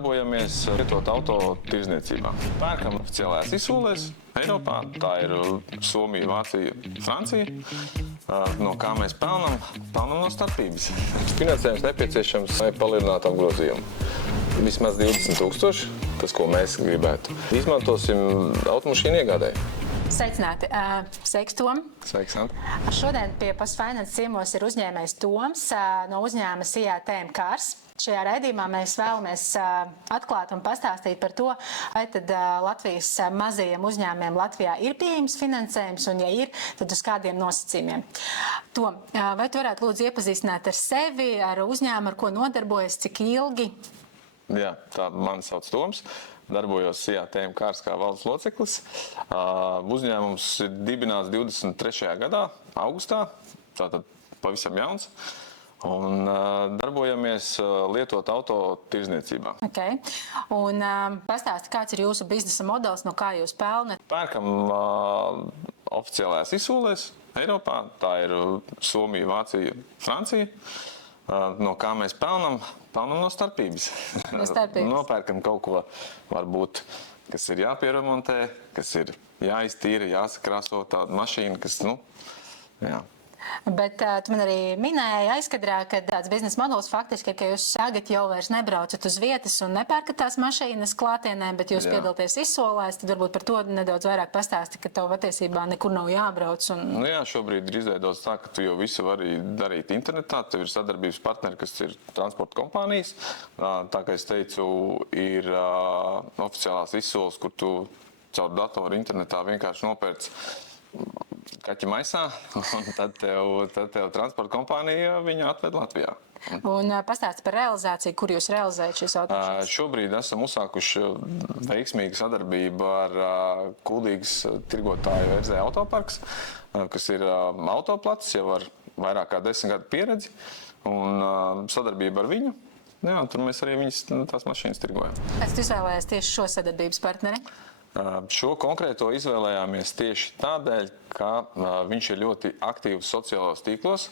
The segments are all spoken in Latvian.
darbojamies lietotu auto tirdzniecībā. Pērkam oficiālajās izsolēs Eiropā. Tā ir Somija, Vācija, Francija. No kā mēs pelnam no starpības. Finansējums nepieciešams, lai palielinātu apgrozījumu. Vismaz 20,000, tas, ko mēs gribētu. Izmantosim automašīnu iegādai. Sveicināti! Sveiks, Tom! Sveiks, Ant! Šodien pie Postfinance ciemos ir uzņēmējs Toms no uzņēmuma CATM Cars. Šajā raidījumā mēs vēlamies atklāt un pastāstīt par to, vai tad Latvijas mazajiem uzņēmumiem Latvijā ir pieejams finansējums, un ja ir, tad uz kādiem nosacījumiem. Tom, vai tu varētu lūdzu iepazīstināt ar sevi, ar uzņēmumu, ar ko nodarbojas, cik ilgi? Jā, tā mani sauc Toms. Darbojos CATM Cars kā valdes loceklis. Uzņēmums ir dibināts 23. gadā, augustā, tātad pavisam jauns. Un darbojamies lietotu auto tirdzniecībā. Okay. Un pastāsti, kāds ir jūsu biznesa modelis, no kā jūs pelnat? Pērkam oficiālajās izsolēs Eiropā. Tā ir Somija, Vācija, Francija. No kā mēs pelnam no starpības. Nopērkam kaut ko, varbūt, kas ir jāpieremontē, kas ir jāiztīra, jāsakrāso tādu mašīnu, kas, jā. Bet tu man arī minēji aizkadrā, ka tāds biznesa modelis faktiski ir, ka jūs tagad jau vairs nebraucat uz vietas un nepērkat tās mašīnas klātienē, bet jūs piedalāties izsolēs, tad varbūt par to nedaudz vairāk pastāsti, ka tev patiesībā nekur nav jābrauc. Jā, šobrīd ir izveidots tā, ka tu jau visu vari darīt internetā, tev ir sadarbības partneri, kas ir transporta kompānijas. Tā kā es teicu, ir oficiālās izsoles, kur tu caur datoru internetā vienkārši nopērc kaķi maisā, un tad tev transporta kompānija viņu atved Latvijā. Un pastāsti par realizāciju, kur jūs realizējat šīs automašīnas? Šobrīd esam uzsākuši veiksmīgu sadarbību ar Kuldīgas tirgotāju RZ Autoparks, kas ir autoplats, jau ar vairāk kā 10 gadu pieredzi, un sadarbība ar viņu. Jā, tur mēs arī tās mašīnas tirgojam. Kāds tu izvēlējies tieši šo sadarbības partneri? Šo konkrēto izvēlējāmies tieši tādēļ, ka viņš ir ļoti aktīvs sociālos tīklos,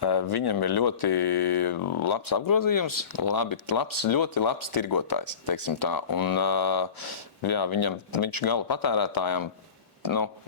viņam ir ļoti labs apgrozījums, ļoti labs tirgotājs, teiksim tā. Un, jā, viņš gala patērētājiem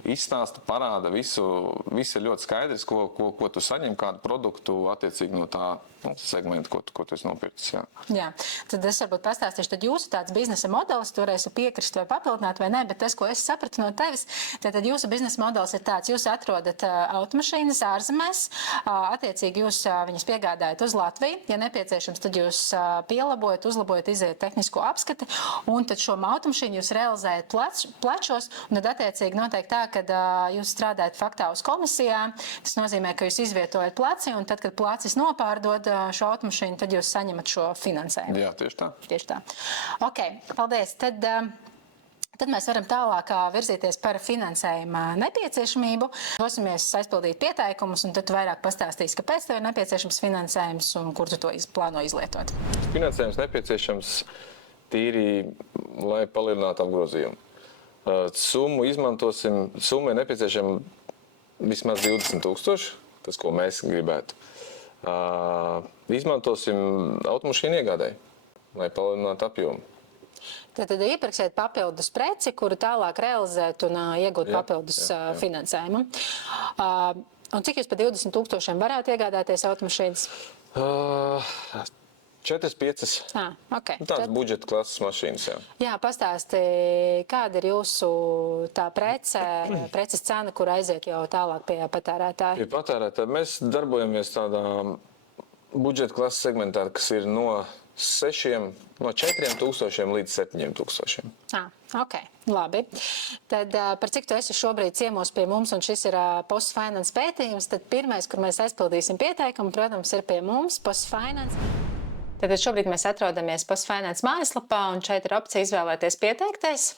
izstāsta, parāda visu, ir ļoti skaidrs, ko tu saņem, kādu produktu attiecīgi no tā segmenta, ko tu esi nopircis. Jā, tad es varbūt pastāstīšu, tad jūsu tāds biznesa modelis, tu varēsi piekrist vai papildināt vai ne, bet tas, ko es sapratu no tevis, tad jūsu biznesa modelis ir tāds, jūs atrodat automašīnas ārzemēs, attiecīgi jūs viņas piegādājat uz Latviju, ja nepieciešams, tad jūs pielabojat, uzlabojat, iziet tehnisko apskati, un tad šo automašīnu jūs realizējat plačos, un tad attiecīgi noteikti tā, kad jūs strādājat faktā uz komisijām, tas nozīmē, ka jūs izvietojat placi, un tad, kad placis nopārdod šo automašīnu, tad jūs saņemat šo finansējumu. Jā, tieši tā. Tieši tā. Ok, paldies. Tad mēs varam tālāk virzīties par finansējuma nepieciešamību. Dosimies aizpildīt pieteikumus, un tad tu vairāk pastāstīsi, kāpēc tev ir nepieciešams finansējums un kur tu to plāno izlietot. Finansējums nepieciešams tīri, lai palielinātu apgrozījumu. Summu izmantosim, summa ir nepieciešama vismaz 20,000, tas, ko mēs gribētu. Izmantosim automašīnu iegādai, lai palielinātu apjomu. Tad iepirksiet papildus preci, kuru tālāk realizēt un iegūt papildus finansējumu. Un cik jūs par 20,000 varētu iegādāties automašīnas? 4-5. Okay. Tāds budžeta klases mašīnas, jā. Jā, pastāsti, kāda ir jūsu tā preces cena, kur aiziet jau tālāk pie patērētāja? Pie patērētāja mēs darbojamies tādā budžeta klases segmentā, kas ir no 4,000 līdz 7,000. Ok, labi. Tad par cik tu esi šobrīd ciemos pie mums, un šis ir Postfinance pētījums, tad pirmais, kur mēs aizpildīsim pieteikumu, protams, ir pie mums Postfinance. Tad šobrīd mēs atrodamies Postfinance mājaslapā, un šeit ir opcija izvēlēties pieteikties.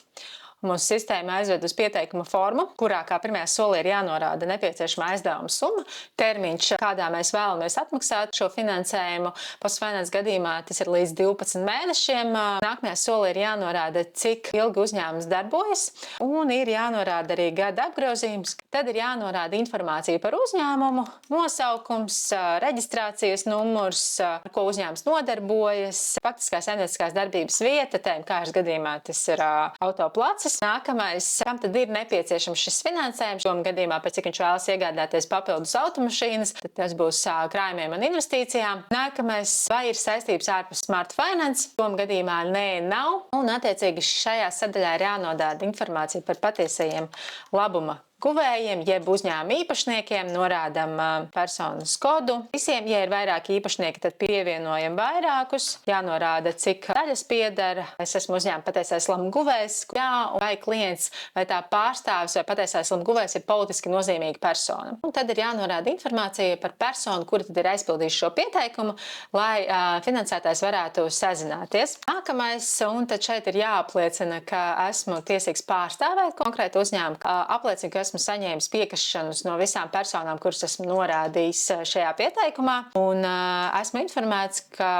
Mūsu sistēma aizved uz pieteikuma formu, kurā kā pirmajā solī ir jānorāda nepieciešama aizdevuma summa, termiņš, kādā mēs vēlamies atmaksāt šo finansējumu. Postfinance gadījumā tas ir līdz 12 mēnešiem. Nākamajā solī ir jānorāda, cik ilgi uzņēmums darbojas, un ir jānorāda arī gada apgrozījums. Tad ir jānorāda informācija par uzņēmumu, nosaukums, reģistrācijas numurs, ar ko uzņēmums nodarbojas, faktiskās saimnieciskās darbības vieta, tēmkārs gadījumā tas ir autoplacis. Nākamais, kam tad ir nepieciešams šis finansējums, šom gadījumā, pēc cik viņš vēlas iegādāties papildus automašīnas, tad tas būs krājumiem un investīcijām. Nākamais, vai ir saistības ārpus Smart Finance, šom gadījumā nē, nav. Un attiecīgi šajā sadaļā ir jānodāda informācija par patiesajiem labuma guvējiem, jeb uzņēmuma īpašniekiem, norādam personas kodu. Visiem, ja ir vairāki īpašnieki, tad pievienojam vairākus. Jānorāda, cik daļas pieder. Es esmu uzņēmuma patiesais labuma guvējs. Jā, vai klients, vai tā pārstāvis, vai patiesais labuma guvējs ir politiski nozīmīga persona. Un tad ir jānorāda informācija par personu, kura tad ir aizpildījusi šo pieteikumu, lai finansētājs varētu sazināties. Nākamais, un tad šeit ir jāapliecina, ka esmu tiesīgs pārstāvēt konkrētu uzņēmumu, apliecina, ka esmu saņēmis piekrišanas no visām personām, kuras esmu norādījis šajā pieteikumā, un esmu informēts, ka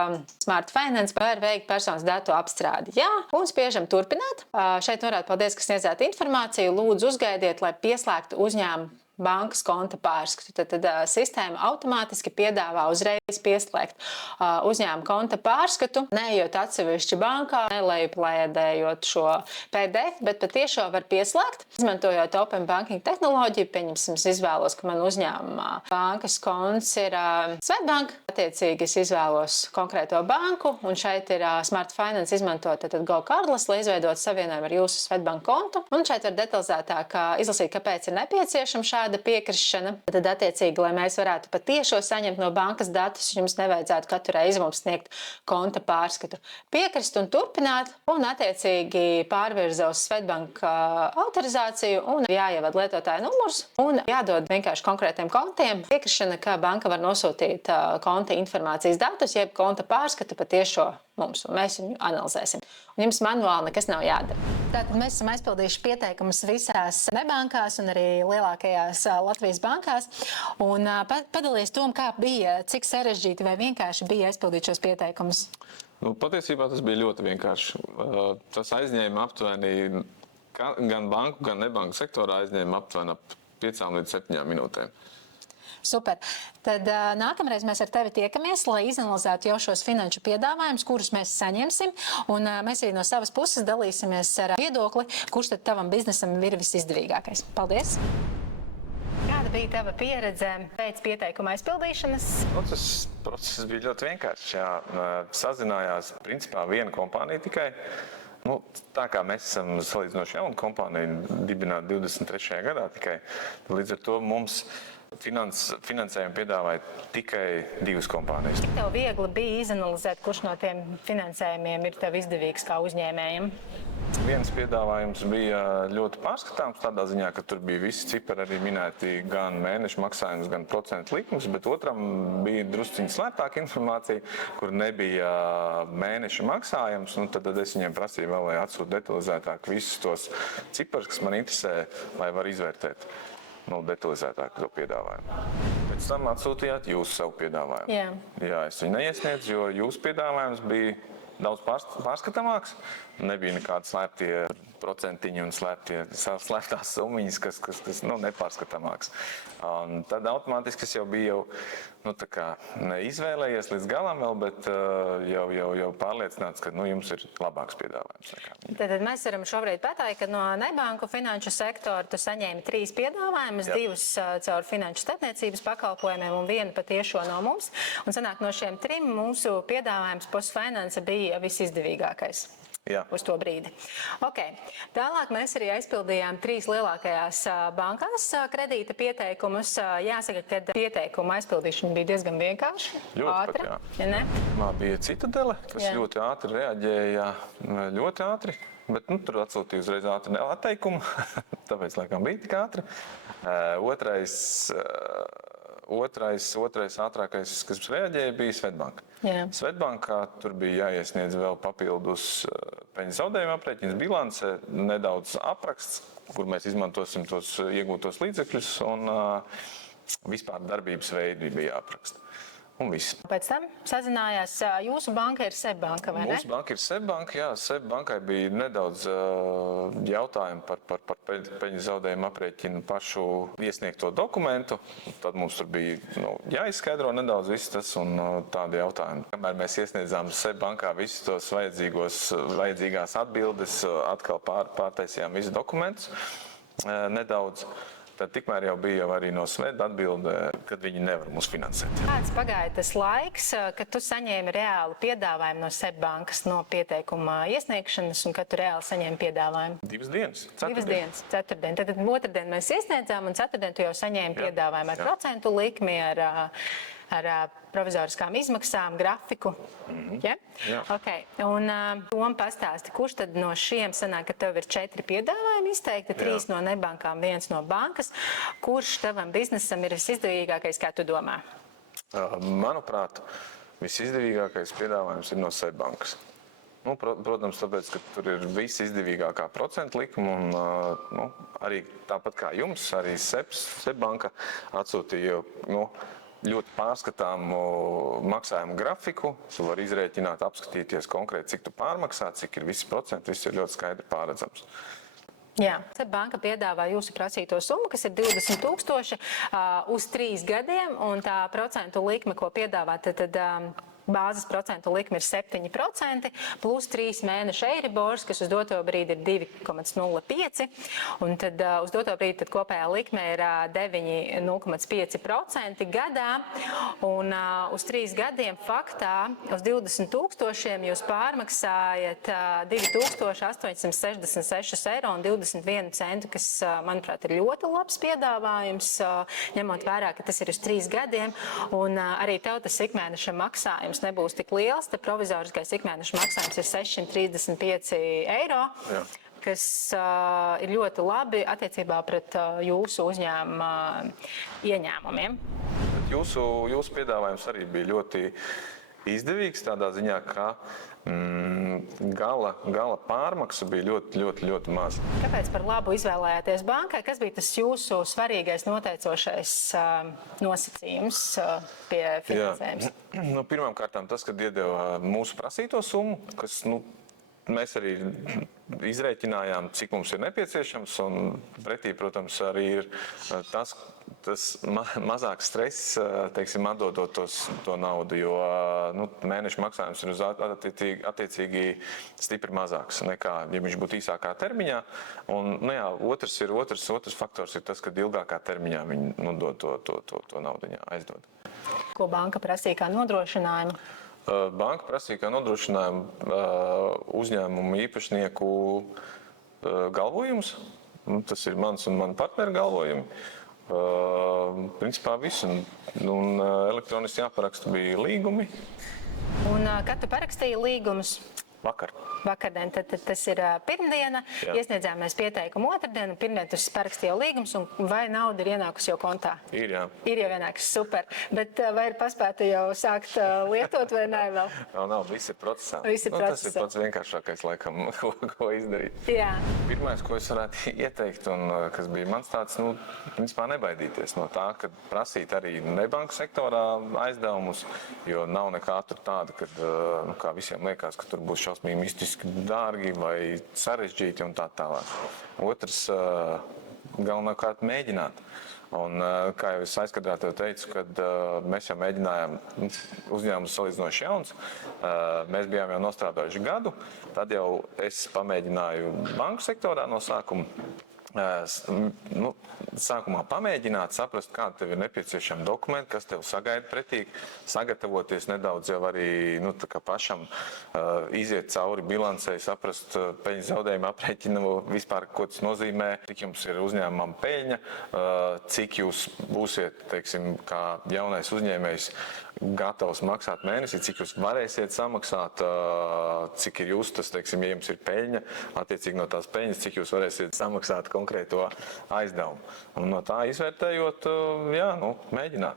Smart Finance var veikt personas datu apstrādi. Jā, un spiežam turpināt. Šeit norāda, paldies, ka sniedzāt informāciju. Lūdzu, uzgaidiet, lai pieslēgtu uzņēmumu bankas konta pārskatu. Tad sistēma automātiski piedāvā uzreiz pieslēgt uzņēmuma konta pārskatu, neejot atsevišķi bankā, nelejupladējot šo PDF, bet patiešo var pieslēgt, izmantojot Open Banking tehnoloģiju. Pieņemsim, es izvēlos, ka man uzņēmumā bankas konts ir Swedbank. Attiecīgi es izvēlos konkrēto banku, un šeit ir Smart Finance izmantot GoCardless, lai izveidot savienojumu ar jūsu Swedbank kontu. Un šeit var detalizētāk izlasīt, kāpēc ir nepieciešama šāda piekrišana. Tad attiecīgi, lai mēs varētu patiešo saņemt no bankas datus, jums nevajadzētu katru reizi mums sniegt konta pārskatu. Piekrist un turpināt, un attiecīgi pārvirza uz Swedbank autorizāciju, un jāievad lietotāja numurs, un jādod vienkārši konkrētiem kontiem piekrišana, ka banka var nosūtīt konta informācijas datus, jeb konta pārskatu patiešo mums, un mēs viņu analizēsim. Un jums manuāli nekas nav jādara. Tātad mēs esam aizpildījuši pieteikumus visās nebankās un arī lielākajās Latvijas bankās. Un padalies tom, kā bija, cik sarežģīti vai vienkārši bija aizpildīt šos pieteikumus? Nu, patiesībā tas bija ļoti vienkārši. Tas aizņēma aptuveni gan banku, gan nebanku sektorā aizņēma aptuveni ap 5 līdz 7 minūtēm. Super. Tad nākamreiz mēs ar tevi tiekamies, lai izanalizētu jau šos finanšu piedāvājumus, kurus mēs saņemsim, un mēs arī no savas puses dalīsimies ar viedokli, kurš tad tavam biznesam ir visizdevīgākais. Paldies! Kāda bija tava pieredze pēc pieteikuma aizpildīšanas? Process bija ļoti vienkāršs. Jā. Sazinājās principā viena kompānija tikai. Nu, tā kā mēs esam salīdzinoši jauna kompānija, dibināta 23. gadā tikai, līdz ar to mums finansējumu piedāvāja tikai 2 kompānijas. Cik tev viegli bija izanalizēt, kurš no tiem finansējumiem ir tev izdevīgs kā uzņēmējiem? Viens piedāvājums bija ļoti pārskatāms tādā ziņā, ka tur bija visi cipari arī minēti, gan mēneša maksājums, gan procentu likums, bet otram bija drusciņi slēptāka informācija, kur nebija mēneša maksājums, un tad es viņiem prasīju vēl, lai atsūta detalizētāk visus tos ciparus, kas man interesē, lai var izvērtēt detalizētāk to piedāvājumu. Pēc tam atsūtījāt jūs savu piedāvājumu. Jā. Jā, es viņu neiesniedzu, jo jūsu piedāvājums bija daudz pārskatāmāks. Nebija nekādi slēptie procentiņi un slēptās summiņas, kas nepārskatāmāks. Un tad automātiski es jau biju neizvēlējies līdz galam vēl, bet jau pārliecināts, ka jums ir labāks piedāvājums. Tad mēs varam šobrīd pateikt, ka no nebanku finanšu sektora tu saņēmi 3 piedāvājumus, 2 caur finanšu starpniecības pakalpojumiem un 1 patiešo no mums. Un sanāk, no šiem 3 mūsu piedāvājums Postfinance bija visizdevīgākais. Jā. Uz to brīdi. Okay. Tālāk mēs arī aizpildījām 3 lielākajās bankās kredīta pieteikumus. Jāsaka, ka pieteikuma aizpildīšana bija diezgan vienkārši. Ļoti ātra. pat, jā. Man bija Citadele, kas ļoti ātri reaģēja, ļoti ātri. Bet tur atsūtīja uzreiz ātri atteikumu, tāpēc laikam bija tik ātri. Otrais ātrākais, kas reaģēja, bija Swedbank. Jā. Swedbankā tur bija jāiesniedz vēl papildus peļņas zaudējuma aprēķins, bilance, nedaudz apraksts, kur mēs izmantosim tos iegūtos līdzekļus, un vispār darbības veidi bija jāapraksta. Un viss. Pēc tam sazinājās, jūsu banka ir SEB banka, vai ne? Mūsu banka ir SEB banka, jā. SEB bankai bija nedaudz jautājumu par peļņas zaudējumu aprēķinu pašu iesniegto dokumentu. Tad mums tur bija jāizskaidro nedaudz viss tas un tādi jautājumi. Kamēr mēs iesniedzām SEB bankā visus tos vajadzīgās atbildes, atkal pārtaisījām visus dokumentus nedaudz. Tad tikmēr jau bija arī no SVED atbilde, kad viņi nevar mūs finansēt. Kāds pagāja tas laiks, kad tu saņēmi reālu piedāvājumu no SEB bankas no pieteikuma iesniegšanas un kad tu reāli saņēmi piedāvājumu? 2 dienas. 2 dienas, ceturtdien. Tad otrdien mēs iesniedzām un ceturtdien tu jau saņēmi piedāvājumu ar procentu likmi, ar provizoriskām izmaksām, grafiku. Ja? Jā. Okay. Un Toma pastāsti, kurš tad no šiem sanāk, ka tev ir 4 piedāvājumi izteikti, 3 no nebankām, 1 no bankas. Kurš tavam biznesam ir visizdevīgākais, kā tu domā? Manuprāt, visizdevīgākais piedāvājums ir no SEB bankas. Protams, tāpēc, ka tur ir visizdevīgākā procentu likuma un arī tāpat kā jums, arī SEB banka atsūtīja ļoti pārskatāmu maksājumu grafiku. Tu vari izrēķināt, apskatīties konkrēti, cik tu pārmaksā, cik ir visi procenti, viss ir ļoti skaidri pārredzams. Jā, SEB banka piedāvā jūsu prasīto summu, kas ir 20 000 uz 3 gadiem, un tā procentu likme, ko piedāvā, tad bāzes procentu likme ir 7%, plus 3 mēnešu eiribors, kas uz doto brīdi ir 2,05%, un tad uz doto brīdi tad kopējā likme ir 9,05% gadā, un uz 3 gadiem faktā uz 20 000 jūs pārmaksājat 2866 eiro un 21 centu, kas, manuprāt, ir ļoti labs piedāvājums, ņemot vērā, ka tas ir uz 3 gadiem, un arī tev tas ikmēneša maksājums nebūs tik liels, te provizoriskais ikmēneša maksājums ir 635 eiro, jā, kas ir ļoti labi attiecībā pret jūsu uzņēmuma ieņēmumiem. Jūsu piedāvājums arī bija ļoti izdevīgs tādā ziņā, ka gala pārmaksa bija ļoti maza. Kāpēc par labu izvēlējāties bankai? Kas bija tas jūsu svarīgais noteicošais nosacījums pie finansējums? Pirmām kārtām tas, kad iedeva mūsu prasīto summu, kas mēs arī izrēķinājām, cik mums ir nepieciešams, un pretī, protams, arī ir tas mazāks stress, teiksim, atdodot to naudu, jo mēneša maksājums ir uz attiecīgi stipri mazāks nekā, ja viņš būtu īsākā termiņā. Un, otrs faktors ir tas, ka ilgākā termiņā viņi dod to naudu aizdod. Ko banka prasīja kā nodrošinājumu? Banka prasīja kā nodrošinājumu uzņēmumu īpašnieku galvojumus. Tas ir mans un mana partnera galvojumi. Principā viss. Un elektroniski jāparaksta bija līgumi. Un kad tu parakstīji līgumus? Vakardien, tad tas ir pirmdiena, jā. Iesniedzām mēs pieteikumu otrdien, un pirmdien tu parakstīji jau līgumus, un vai nauda ir ienākusi jau kontā? Ir, jā. Ir jau ienākusi, super. Bet vai ir paspēta jau sākt lietot vai nē vēl? Nav, viss ir procesā. Tas ir pats vienkāršākais, laikam, ko izdarīt. Jā. Pirmais, ko es varētu ieteikt, un kas bija mans tāds, principā nebaidīties no tā, ka prasīt arī nebanku sektorā aizdevumus, jo nav nekā tur tāda, kad, kā visiem liekas, ka tur būs šausmīgi mistiski dārgi vai sarežģīti un tā tālāk. Otrs, galvenokārt mēģināt. Un, kā jau es aizkadrā tev teicu, kad mēs jau mēģinājām uzņēmumus salīdzinoši jauns, mēs bijām jau nostrādājuši gadu, tad jau es pamēģināju banku sektorā no sākuma. Sākumā pamēģināt, saprast, kāda tev ir nepieciešama dokumenti, kas tev sagaida pretī, sagatavoties nedaudz jau arī pašam, iziet cauri bilancei, saprast peļņas zaudējuma aprēķinu, vispār, ko tas nozīmē, cik jums ir uzņēmumam peļņa, cik jūs būsiet, teiksim, kā jaunais uzņēmējs gatavs maksāt mēnesī, cik jūs varēsiet samaksāt, cik ir jūs tas, teiksim, ja jums ir peļņa, attiecīgi no tās peļņas, cik jūs varēsiet samaksāt konkrēto aizdevumu. Un no tā izvērtējot, mēģināt,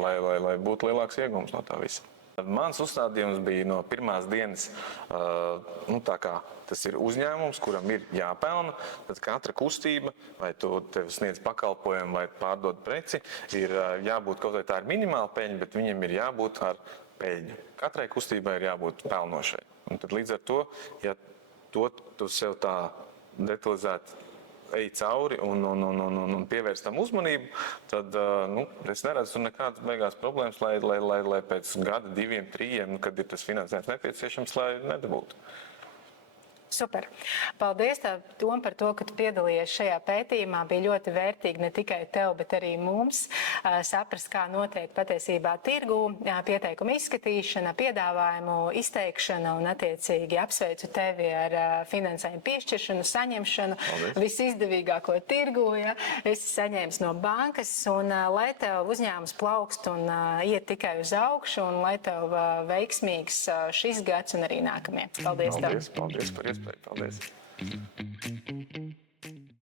lai būtu lielāks iegūms no tā visa. Mans uzstādījums bija no pirmās dienas, tā kā tas ir uzņēmums, kuram ir jāpelna, tad katra kustība, vai tu tev sniedz pakalpojumu vai pārdod preci, ir jābūt kaut vai tā ir minimāla peļņa, bet viņam ir jābūt ar peļņu. Katrai kustībai ir jābūt pelnošai. Un tad līdz ar to, ja tu sev tā detalizēti ej cauri un pievērst tam uzmanību, tad es neredzu tur nekādas beigās problēmas, lai pēc gada, 2, 3, kad ir tas finansējums nepieciešams, lai nedabūtu. Super. Paldies tev, Tom, par to, ka tu piedalījies šajā pētījumā. Bija ļoti vērtīgi ne tikai tev, bet arī mums saprast, kā notiek patiesībā tirgū, pieteikumu izskatīšana, piedāvājumu izteikšana un attiecīgi apsveicu tevi ar finansējumu piešķiršanu, saņemšanu, visizdevīgāko tirgū, ja? Esi saņēmis no bankas un lai tev uzņēmums plaukst un iet tikai uz augšu un lai tev veiksmīgs šis gads un arī nākamie. Paldies tev. Paldies par iespēju. Paldies.